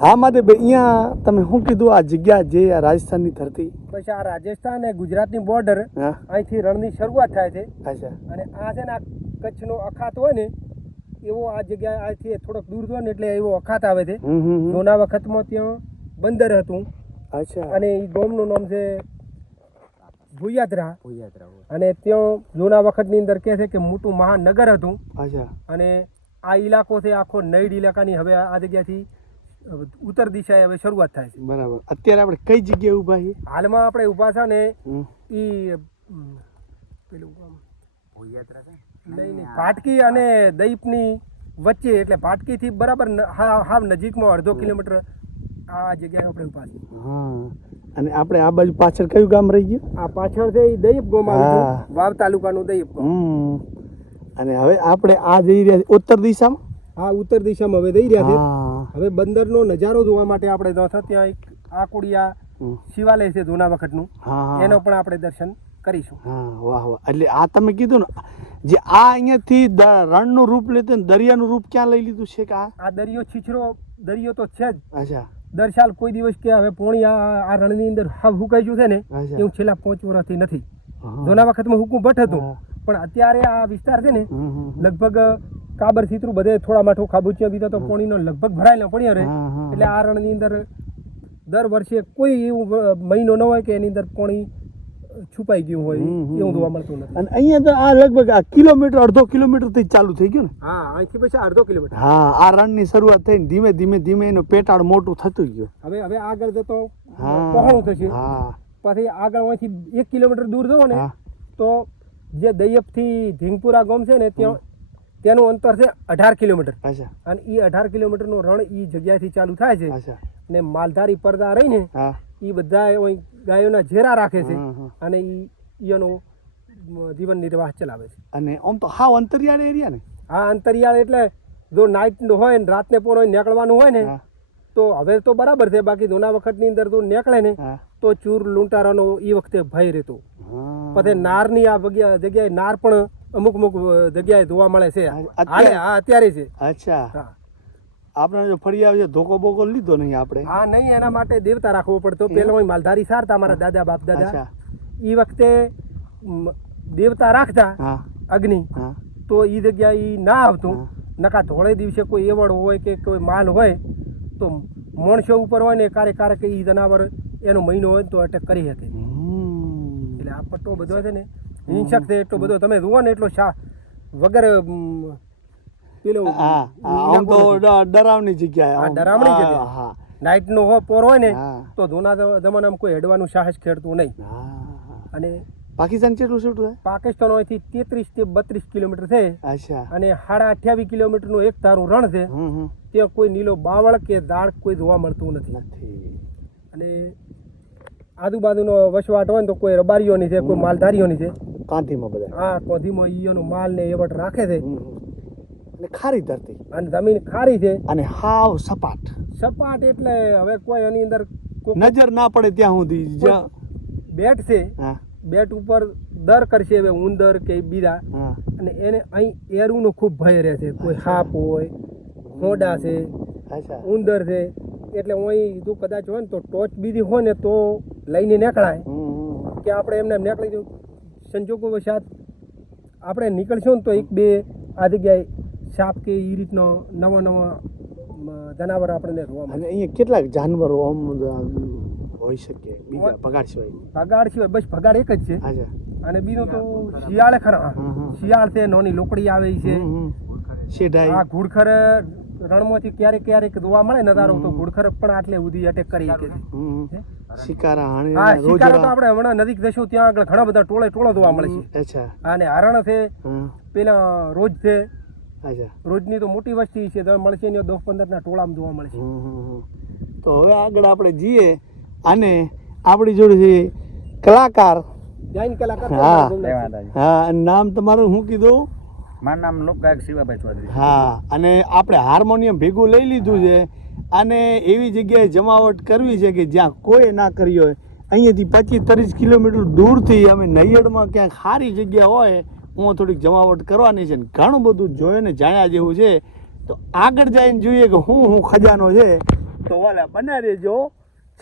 હા માધેભાઈ અહીંયા તમે શું કીધું? આ જગ્યા જે આ રાજસ્થાનની ધરતી. પછી આ રાજસ્થાન અને ગુજરાતની બોર્ડર અહીંથી રણની શરૂઆત થાય છે. અચ્છા. અને આ છે ને આ કચ્છનો અખાત હોય ને એવો આ જગ્યા અહીંથી થોડોક દૂર હોય ને એટલે એવો અખાત આવે છે. જૂના વખતમાં ત્યાં બંદર હતું. અચ્છા. અને એ ગામનું નામ છે ભૂયાત્રા અને ત્યાં જૂના વખતની અંદર કહે છે કે મોટું મહાનગર હતું. અચ્છા. અને આ ઇલાકો છે આખો નૈડ ઇલાકાની હવે આ જગ્યાથી ઉત્તર દિશાએ હવે શરૂઆત થાય છે. બરાબર. અત્યારે આપણે કઈ જગ્યાએ ઊભા છીએ? હાલમાં આપણે ઊભા છે ને. ઈ પેલું નહીં નહીં પાટકી અને દઈપની વચ્ચે એટલે પાટકીથી બરાબર હા નજીકમાં અડધો કિલોમીટર આ જગ્યાએ આપણે ઊભા છીએ. હા. અને આપણે આ બાજુ પાછળ કયું ગામ રહી ગયું? આ પાછળ છે ઈ દઈપ ગામ વાવ તાલુકાનું હમ. અને હવે આપણે આ જઈ રહ્યા છીએ ઉત્તર દિશામાં? હા ઉત્તર દિશામાં હવે દઈ રહ્યા છે. હવે બંદરનો નજારો જોવા માટે આપણે જો છો ત્યાં એક આકુડિયા શિવાલય છે જૂના વખતનું. હા એનો પણ આપણે દર્શન કરીશું. હા વાહ વાહ. એટલે આ તમે કીધું ને જે આ અહીંયાથી રણનું રૂપ લેતું ને દરિયાનું રૂપ ક્યાં લઈ લીધું છે કે આ? દરિયો છીછરો દરિયો તો છે જ. અચ્છા. દર સાલ કોઈ દિવસ કે હવે પોણી આ રણની અંદર હાવ હુકાઈ ગયું છે ને એ એવું છેલ્લા પાંચ વર્ષથી નથી. હા. જૂના વખતમાં હુકું ભટ્ટ હતું પણ અત્યારે આ વિસ્તાર છે ને. લગભગ કાબર સીતરું બધે થોડા માઠું ખાબુચિયા બીજા તો પોણીનો લગભગ ભરાયેલા પડ્યો રહે. એટલે આ રણની અંદર દર વર્ષે કોઈ એવું મહિનો ન હોય કે એની અંદર પોણી છુપાઈ ગયું હોય એવું જોવા મળતું નથી. અને અહીંયા તો આ લગભગ આ કિલોમીટર અડધો કિલોમીટરથી ચાલુ થઈ ગયું ને? હા અહીંથી પછી અડધો કિલોમીટર. હા આ રણની શરૂઆત થઈને ધીમે ધીમે ધીમે એનો પેટાળ મોટું થતું ગયું. હવે હવે આગળ જતો પહોળું થશે. હા. પછી આગળ અહીંથી એક કિલોમીટર દૂર જવો ને તો જે દૈયપથી ધીંગપુરા ગામ છે ને ત્યાં તેનું અંતર છે અઢાર કિલોમીટર. અને એ અઢાર કિલોમીટરનું રણ એ જગ્યાથી ચાલુ થાય છે. અને ને માલધારી પડદા રહીને એ બધા ગાયોના ઝેરા રાખે છે. અને એનું જીવન નિર્વાહ ચલાવે છે. અને આમ તો હા અંતરિયાળ એરિયા ને? હા અંતરિયાળ એટલે જો નાઇટ હોય ને રાતને પોરો નીકળવાનું હોય ને તો હવે તો બરાબર છે. બાકી જૂના વખતની અંદર તો નીકળે ને તો ચૂર લૂંટારાનો એ વખતે ભય રહેતો. પછી નારની આ જગ્યાએ નાર પણ અમુક અમુક જગ્યાએ જોવા મળે છે. હા અત્યારે છે. અચ્છા. આપણે જો ફરી આવી ધોકો બોકો લીધો નહીં આપણે. હા નહીં એના માટે દેવતા રાખવો પડતો. પેલો માલધારી સારતા મારા દાદા બાપ દાદા. એ વખતે દેવતા રાખતા અગ્નિ. તો એ જગ્યાએ એ ના આવતું. નકા ધોળે દિવસે કોઈ એવડ હોય કે કોઈ માલ હોય તો મોણસો ઉપર હોય ને કારે કારે કે ઈ જનાવર એનો મહિનો હોય તો અટેક કરી શકે. એટલે આ પટ્ટો બધો છે ને હિંસક છે એટલો બધો. તમે જુઓ ને એટલો શા વગર પેલો હા આમ તો ડરાવની જગ્યાએ હા, જગ્યાએ. નાઇટ નો હો પોર હોય ને તો જૂના જમાનામાં કોઈ હેડવાનું સાહસ ખેડતું નહીં. અને પાકિસ્તાન કેટલું છૂટું થાય પાકિસ્તાન અહીંથી તેત્રીસથી બત્રીસ કિલોમીટર છે. અચ્છા. અને સાડા અઠ્યાવીસ કિલોમીટરનું એક તારું રણ છે. ત્યાં કોઈ નીલો બાવળ કે દાળ કોઈ જોવા મળતું નથી. નથી. અને આજુબાજુનો વસવાટ હોય ને તો કોઈ રબારીઓની છે કોઈ માલધારીઓની છે. કાંઠીમાં બધા. આ કોધીમાં ઈયોનો માલ ને એવટ રાખે છે. અને ખારી ધરતી. અને જમીન ખારી છે. અને હાવ સપાટ. સપાટ એટલે હવે કોઈ એની અંદર નજર ના પડે ત્યાં સુધી. જ્યાં બેટ છે. બેટ ઉપર દર કરશે હવે ઉંદર કે બીજા. અને એને અહીં એરુનો ખૂબ ભય રહે છે. કોઈ હાપ હોય મોડા છે ઉંદર છે. એટલે અહીં તું કદાચ હોય ને તો ટોચ બીજી હોય ને તો લઈને નીકળાય. કે આપણે એમને એમ નીકળી જવું સંજોગો વસાત આપણે નીકળશું ને તો એક બે આ જગ્યાએ સાપ કે એ રીતનો નવો નવો જનાવર આપણને જોવા મળે. અહીંયા કેટલાક જાનવરો આમ હોઈ શકે બીજા ભગાડ સિવાય. ભગાડ સિવાય બસ ભગાડ એક જ છે. અને બીજું તો શિયાળે ખરા. શિયાળ છે નોની લોકડી આવે છે. હમ, હમ. શેઢાઈ. આ ઘુડખર રણમાંથી ક્યારેક ક્યારેક જોવા મળે નજારો તો ઘુડખર પણ આટલે ઉધી અટેક કરી શકે છે. શિકારા હાણે હા શિકારો તો આપણે હમણાં નજીક જશું ત્યાં આગળ ઘણા બધા ટોળે ટોળો જોવા મળે છે. અચ્છા. અને હરણ છે પેલા રોજ છે. અચ્છા. રોજની તો મોટી વસ્તી છે તમે મળશે ને દસ પંદર ના ટોળામાં જોવા મળે છે. તો હવે આગળ આપણે જઈએ અને આપણી જોડે છે કલાકાર જૈન કલાકાર હા. હા નામ તમારું શું કીધું? મારું નામ લોકગાયક શિવાભાઈ ચૌધરી. હા અને આપણે હાર્મોનિયમ ભેગું લઈ લીધું છે. અને એવી જગ્યાએ જમાવટ કરવી છે કે જ્યાં કોઈ ના કરી હોય. અહીંયાથી પચીસ ત્રીસ કિલોમીટર દૂરથી અમે નૈયડમાં ક્યાંક સારી જગ્યા હોય, હું થોડીક જમાવટ કરવાની છે ને ઘણું બધું જોયે ને જાણ્યા જેવું છે. તો આગળ જઈને જોઈએ કે હું હું ખજાનો છે. તો વાલા બને રહેજો.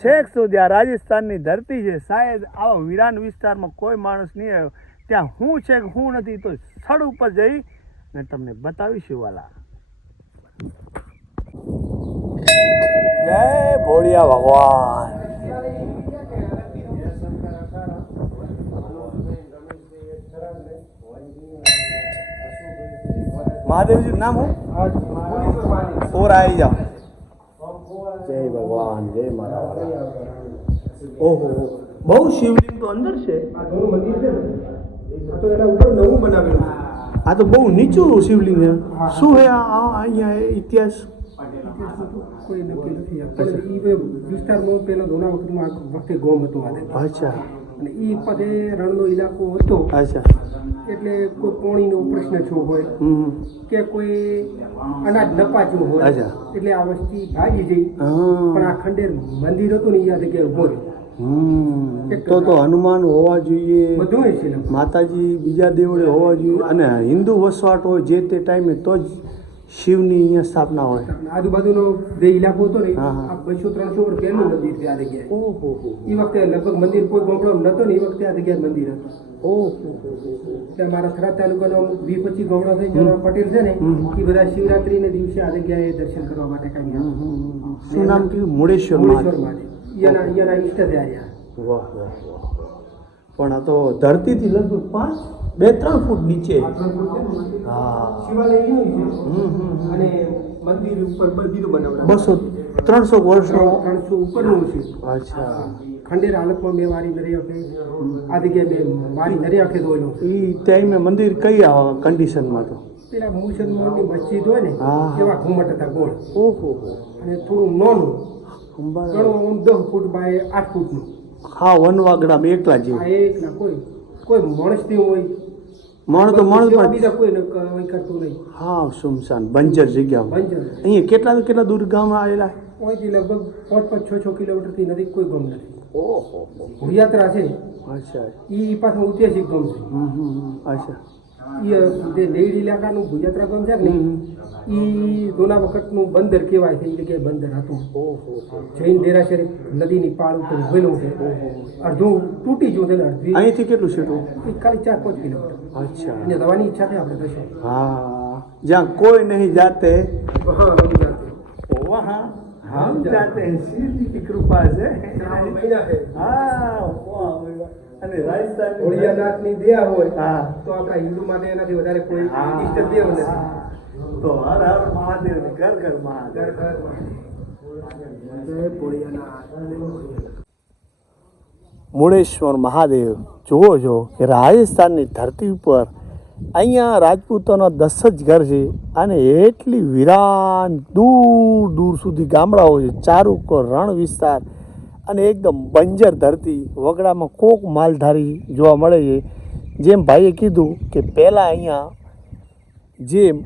છેક સુધી આ રાજસ્થાનની ધરતી છે. શાયદ આવા વિરાન વિસ્તારમાં કોઈ માણસ નહીં આવ્યો. ત્યાં હું છે કે હું નથી, તો સ્થળ ઉપર જઈ ને તમને બતાવીશું વાલા જય ભોળિયા ભગવાન. મહાદેવજી નામ હું ઓર આવી જાઓ. જય ભગવાન, જય મારા ઓહો, બહુ શિવલિંગ તો અંદર છે. આ તો બહુ નીચું શિવલિંગ છે. શું હે અહીંયા ઇતિહાસ? કોઈ નક્કી નથી પણ એ વિસ્તારમાં પેલા ધોના વખતમાં આ વખતે ગોમ હતો અચ્છા. અને એ પાસે રણનો ઇલાકો હતો. અચ્છા. એટલે કોઈ પાણીનો પ્રશ્ન છો હોય કે કોઈ અનાજ નપાચું હોય. એટલે આ વસ્તી ભાગી જઈ. પણ આ ખંડેર મંદિર હતું ને આ જગ્યાએ ઊભો રહ્યો. તો તો હનુમાન હોવા જોઈએ. માતાજી બીજા દેવળે હોવા જોઈએ. અને હિન્દુ વસવાટ હોય જે તે ટાઈમે તો જ શિવની અહીંયા સ્થાપના હોય. આજુબાજુનો જે ઇલાકો હતો ને. આ બસો ત્રણસો વર્ષ પહેલું મંદિર છે આ જગ્યાએ. ઓહો એ વખતે લગભગ મંદિર કોઈ ગોમડો નતો ને એ વખતે આ જગ્યાએ મંદિર હતું. ઓહો એટલે અમારા થરાદ તાલુકાનો વી પચીસ ગોમડો થઈ જેના પટેલ છે ને એ બધા શિવરાત્રીને દિવસે આ જગ્યાએ દર્શન કરવા માટે કાંઈ શું નામ કીધું? મુળેશ્વર મહાદેવ. માટે અહીંયાના અહીંયાના ઈષ્ટ થયા વાહ વાહ વાહ. પણ આ તો ધરતીથી લગભગ પાંચ બે ત્રણ ફૂટ નીચે. બસો ત્રણસો વર્ષનો ત્રણસો ઉપરનું છે. અચ્છા. ખંડેર હાલતમાં મેં મારી દરિયા વખતે આ જગ્યાએ મેં મારી દરિયા વખતે ધોયેલું છે એ ટાઈમે મંદિર કઈ કન્ડિશનમાં તો? પેલા મુસલમાનની મસ્જિદ હોય ને એવા ઘુમટ હતા ગોળ. ઓહો અને થોડું નાનું. ઘણું દસ ફૂટ બાય આઠ ફૂટનું. હા વનવાગડામાં એકલા જીવ એકલા કોઈ કોઈ માણસ નહીં હોય. મણ તો મણ પણ બીજા કોઈ કરતું નહીં. હા સુમસાન બંજર જગ્યા બંજર. અહીંયા કેટલા કેટલા દૂર ગામ આવેલા? અહીંથી લગભગ પાંચ પાંચ છ છ કિલોમીટરથી નથી કોઈ ગામ નથી. ઓહો યાત્રા છે. અચ્છા. એ પાછું ઐતિહાસિક ગામ છે. અચ્છા. જે લેડ ઇલાકાનું ભુયાત્રા ગામ છે ને હમ. એ જૂના વખતનું બંદર કહેવાય છે એ જગ્યાએ બંદર હતું ઓહો જૈન દેરાસર નદીની પાળ ઉપર ઉભેલું છે અડધું તૂટી ગયું છે ને અડધી અહીંથી કેટલું છેટું એ ખાલી ચાર પાંચ કિલોમીટર અચ્છા અને દવાની ઈચ્છા છે આપણે દર્શન હા જ્યાં કોઈ નહીં જાતે હા બની જાતે વહાં હમ જાતે हैं शिव की कृपा से મહિના છે હા વાહ વાહ. અને રાજસ્થાન ભોળિયાનાથની દયા હોય હા. તો આપણા હિન્દુ માટે એનાથી વધારે કોઈ ઈષ્ટ દેવ નથી તો હર હર મહાદેવ ને ઘર ઘર મહાદેવ. ઘર ઘર મુળેશ્વર મહાદેવ જુઓ છો કે રાજસ્થાનની ધરતી ઉપર અહીંયા રાજપૂતોનો દસ જ ઘર છે અને એટલી વિરાન દૂર દૂર સુધી ગામડાઓ છે. ચારુકો રણ વિસ્તાર અને એકદમ બંજર ધરતી વગડામાં કોક માલધારી જોવા મળે છે. જેમ ભાઈએ કીધું કે પહેલાં અહીંયા જેમ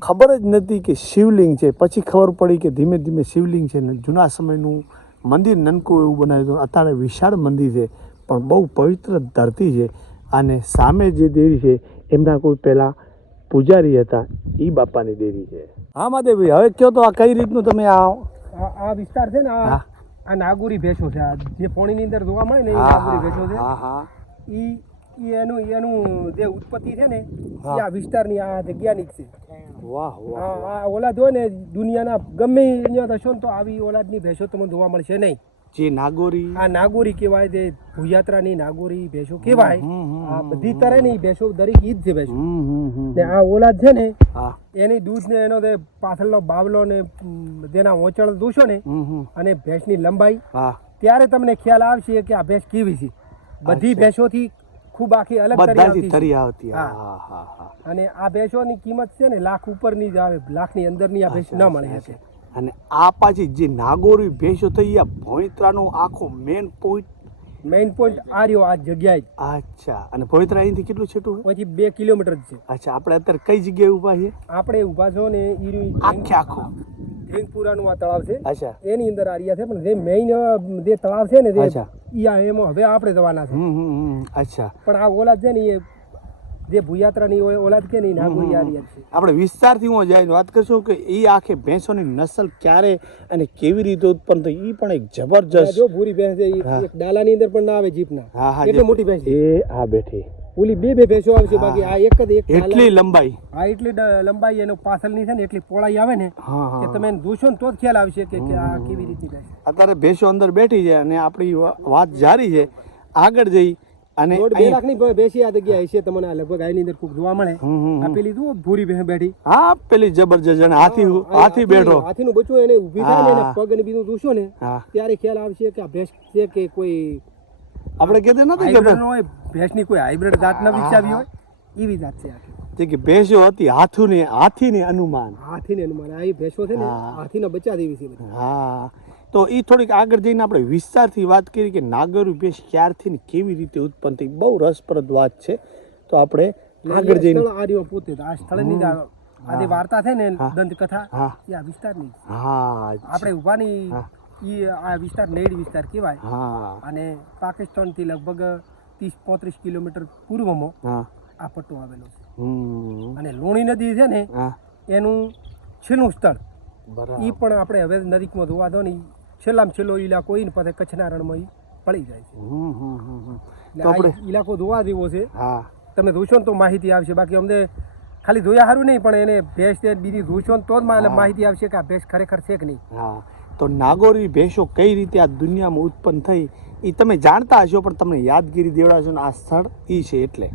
ખબર જ નથી કે શિવલિંગ છે. પછી ખબર પડી કે ધીમે ધીમે શિવલિંગ છે ને જૂના સમયનું મંદિર નનકું એવું બનાવ્યું હતું. અત્યારે વિશાળ મંદિર છે પણ બહુ પવિત્ર ધરતી છે. અને સામે જે દેવી છે એમના કોઈ પહેલાં પૂજારી હતા. એ બાપાની દેવી છે. હા મહાદેવભાઈ હવે કયો તો આ કઈ રીતનું તમે આ આ વિસ્તાર છે ને આ. આ નાગુરી ભેંસો છે. આ જે પોણીની અંદર જોવા મળે ને એ નાગુરી ભેંસો છે. ઈ એનું એનું જે ઉત્પત્તિ છે ને એ આ વિસ્તારની આ જગ્યાની જ છે. વાહ વાહ આ ઓલાદ હોય ને દુનિયાના ગમે અહીંયા જશો ને તો આવી ઓલાદની ભેંસો તમને જોવા મળશે નહીં. જે નાગોરી. આ નાગોરી કહેવાય જે ભૂયાત્રાની નાગોરી ભેંસો કહેવાય. આ બધી તરે ને ભેંસો દરેક ઈ જ છે ભેંસો. ને આ ઓલાદ છે ને એની દૂધ ને એનો જે પાછળનો બાવલો ને જેના ઓચળ દૂશો ને અને ભેંસની લંબાઈ ત્યારે તમને ખ્યાલ આવશે કે આ ભેંસ કેવી છે. બધી. ભેંસોથી ખૂબ આખી અલગ તરી આવતી અને આ ભેંસોની કિંમત છે ને લાખ ઉપરની જ આવે લાખની અંદરની આ ભેંસ ન મળે છે અને આ પાછી જે નાગોરી ભેંસો થઈ આ ભોંયત્રાનો આખો મેન પોઈન્ટ મેઇન પોઈન્ટ આ રહ્યો આ જગ્યાએ અચ્છા અને ભોંયત્રા અહીંથી કેટલું છેટું પછી બે કિલોમીટર છે. અચ્છા આપણે અત્યારે કઈ જગ્યાએ ઊભા છીએ? આપણે ઊભા છો ને ઈ આખે આખો. ધેંગપુરાનું આ તળાવ છે. અચ્છા. એની અંદર આ રહ્યા છે પણ જે મેઇન જે તળાવ છે ને જે અચ્છા. ઈ આ એમાં હવે આપણે જવાના છે. હમ હમ હમ અચ્છા. પણ આ ઓલા છે ને એ જે ભૂયાત્રાની ઓ- ઓલાદ કે નહીં નાગોરી રહ્યા છે આપણે વિસ્તારથી હું જાય વાત કરશું કે એ આખે ભેંસોની નસલ ક્યારે અને કેવી રીતે ઉત્પન્ન થઈ એ પણ એક જબરજસ્ત જો ભૂરી ભેંસ છે એક ડાલાની અંદર પણ ના આવે જીપના હા હા કેટલી મોટી ભેંસ છે? એ આ બેઠી. ઓલી બે બે ભેંસો આવશે બાકી આ એક જ એક એટલી લંબાઈ. આ એટલી લંબાઈ એનો પાછળની છે ને એટલી પોળાઈ આવે ને કે તમે એને જોશો ને તો જ ખ્યાલ આવશે કે કે આ કેવી રીતની ભેંસ અત્યારે ભેંસો અંદર બેઠી છે અને આપણી વાત જારી છે. આગળ જઈ અને બે લાખની બેસી આ જગ્યા હશે તમને લગભગ આની અંદર કોક જોવા મળે. આ પેલી જુઓ ભૂરી બેઠી. હા પેલી જબરજસ્ત અને હાથી હાથી બેઠો. હાથીનું બચ્ચું એને ઊભી થાય ને પગ ને બીજું જોશો ને ત્યારે ખ્યાલ આવશે કે આ ભેંસ છે કે કોઈ આપણે કહેતા નથી કે ભેંસની કોઈ હાઇબ્રિડ જાત ન વિકસાવી હોય એવી જાત છે જે કે ભેંસો હતી હાથુને હાથીને અનુમાન. હાથીને અનુમાન. આ ભેંસો છે ને હાથી હાથીના બચ્ચા દેવી છે હા. તો એ થોડીક આગળ જઈને આપણે વિસ્તારથી વાત કરી કે નાગરુ ભેંસ ક્યારથી ને કેવી રીતે ઉત્પન્ન થઈ. બહુ રસપ્રદ વાત છે. તો આપણે આગળ જઈને આર્યો પોતે આ સ્થળની આજે આ- આ જે વાર્તા છે ને. દંતકથા એ આ વિસ્તારની. હા. આપણે ઉભાની. ઈ આ વિસ્તાર નૈડ વિસ્તાર કહેવાય. હા. અને પાકિસ્તાનથી લગભગ ત્રીસ પોત્રીસ કિલોમીટર પૂર્વમાં હા. આ પટ્ટો આવેલો છે. હમ. અને લુણી નદી છે ને હા. એનું છેલ્લું સ્થળ. એ પણ આપણે હવે નજીકમાં જોવા દો ને છેલ્લામાં છેલ્લો ઇલાકો એ ને પછી કચ્છના રણમાં પડી જાય છે. હમ હમ હમ હમ. એટલે આ આપણે ઈલાકો જોવા જેવો છે. હા. તમે જોશો ને તો માહિતી આવશે. બાકી અમને ખાલી જોયા સારું નહીં પણ એને ભેંસ તે બીજી જોશો ને તો જ માહિતી આવશે કે આ ભેંસ ખરેખર છે કે નહીં. હા. તો નાગોરી ભેંસો કઈ રીતે આ દુનિયામાં ઉત્પન્ન થઈ એ તમે જાણતા હશો પણ તમને યાદગીરી દેવડાવશો ને આ સ્થળ એ છે એટલે.